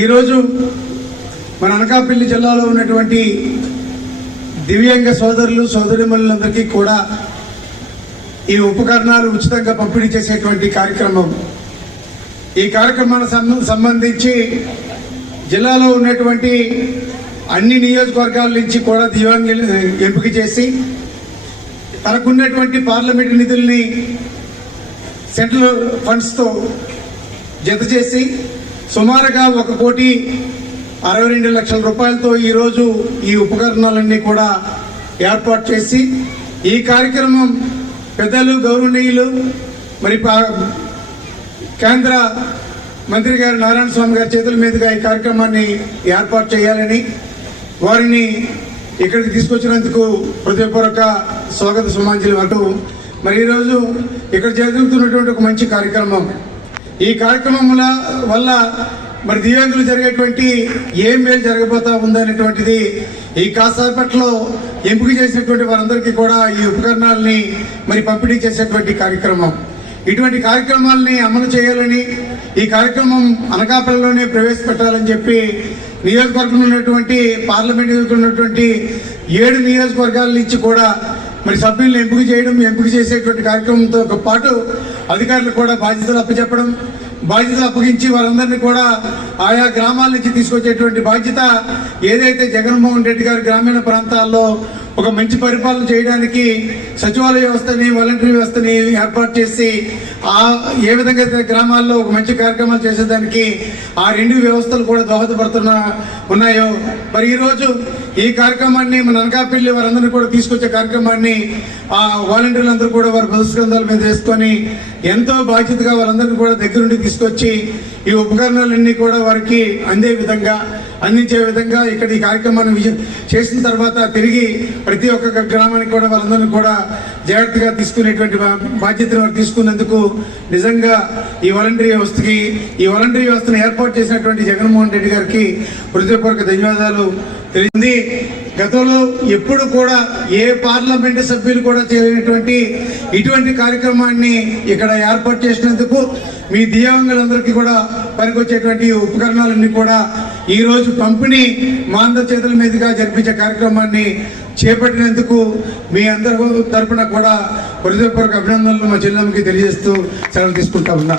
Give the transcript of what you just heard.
ఈరోజు మన అనకాపల్లి జిల్లాలో ఉన్నటువంటి దివ్యాంగ సోదరులు సోదరీమణులందరికీ కూడా ఈ ఉపకరణాలు ఉచితంగా పంపిణీ చేసేటువంటి కార్యక్రమం. ఈ కార్యక్రమానికి సంబంధించి జిల్లాలో ఉన్నటువంటి అన్ని నియోజకవర్గాల నుంచి కూడా దివ్యాంగులు ఎంపిక చేసి తనకున్నటువంటి పార్లమెంటు నిధుల్ని సెంట్రల్ ఫండ్స్తో జత చేసి సుమారుగా 1,62,00,000 రూపాయలతో ఈరోజు ఈ ఉపకరణాలన్నీ కూడా ఏర్పాటు చేసి ఈ కార్యక్రమం పెద్దలు గౌరవనీయులు మరి కేంద్ర మంత్రి గారు నారాయణ స్వామి గారి చేతుల మీదుగా ఈ కార్యక్రమాన్ని ఏర్పాటు చేయాలని వారిని ఇక్కడికి తీసుకొచ్చినందుకు హృదయపూర్వక స్వాగత సుమాంజలి అంటూ మరి ఈరోజు ఇక్కడ జరుగుతున్నటువంటి ఒక మంచి కార్యక్రమం. ఈ కార్యక్రమం వల్ల మరి దివ్యాంగులు జరిగేటువంటి ఏం మేలు జరగబోతా ఉందనేటువంటిది ఈ కాసేపట్లో ఎంపిక చేసినటువంటి వారందరికీ కూడా ఈ ఉపకరణాలని మరి పంపిణీ చేసేటువంటి కార్యక్రమం. ఇటువంటి కార్యక్రమాలని అమలు చేయాలని ఈ కార్యక్రమం అనకాపల్లిలోనే ప్రవేశపెట్టాలని చెప్పి నియోజకవర్గంలో ఉన్నటువంటి పార్లమెంట్ నియోజకవర్గంలో ఉన్నటువంటి 7 నియోజకవర్గాల నుంచి కూడా మరి సభ్యులను ఎంపిక చేసేటువంటి కార్యక్రమంతో పాటు అధికారులకు కూడా బాధ్యతలు అప్పచెప్పడం, బాధ్యతలు అప్పగించి వారందరినీ కూడా ఆయా గ్రామాల నుంచి తీసుకొచ్చేటువంటి బాధ్యత ఏదైతే జగన్మోహన్ రెడ్డి గారు గ్రామీణ ప్రాంతాల్లో ఒక మంచి పరిపాలన చేయడానికి సచివాలయ వ్యవస్థని వాలంటరీ వ్యవస్థని ఏర్పాటు చేసి ఏ విధంగా అయితే గ్రామాల్లో ఒక మంచి కార్యక్రమాలు చేసేదానికి ఆ 2 వ్యవస్థలు కూడా ఉన్నాయో మరి ఈరోజు ఈ కార్యక్రమాన్ని మన అనకాపల్లి వారందరినీ కూడా తీసుకొచ్చే కార్యక్రమాన్ని ఆ వాలంటీర్లు అందరూ కూడా వారి బస్కంధాల మీద వేసుకొని ఎంతో బాధ్యతగా వారందరినీ కూడా దగ్గరుండి తీసుకొచ్చి ఈ ఉపకరణాలన్నీ కూడా వారికి అందించే విధంగా ఇక్కడ ఈ కార్యక్రమాన్ని చేసిన తర్వాత తిరిగి ప్రతి ఒక్క గ్రామానికి కూడా వాళ్ళందరినీ కూడా జాగ్రత్తగా తీసుకునేటువంటి బాధ్యతను వారు తీసుకున్నందుకు నిజంగా ఈ వాలంటరీ వ్యవస్థను ఏర్పాటు చేసినటువంటి జగన్మోహన్ రెడ్డి గారికి హృదయపూర్వక ధన్యవాదాలు తెలిసింది. గతంలో ఎప్పుడు కూడా ఏ పార్లమెంటు సభ్యులు కూడా చేయనటువంటి ఇటువంటి కార్యక్రమాన్ని ఇక్కడ ఏర్పాటు చేసినందుకు మీ దివ్యాంగులందరికీ కూడా పనికొచ్చేటువంటి ఉపకరణాలన్నీ కూడా ఈరోజు పంపిణీ మా అందరి చేతుల మీదుగా జరిపించే కార్యక్రమాన్ని చేపట్టినందుకు మీ అందరి తరపున కూడా హృదయపూర్వక అభినందనలు మా జిల్లాకి తెలియజేస్తూ సెలవు తీసుకుంటా ఉన్నా.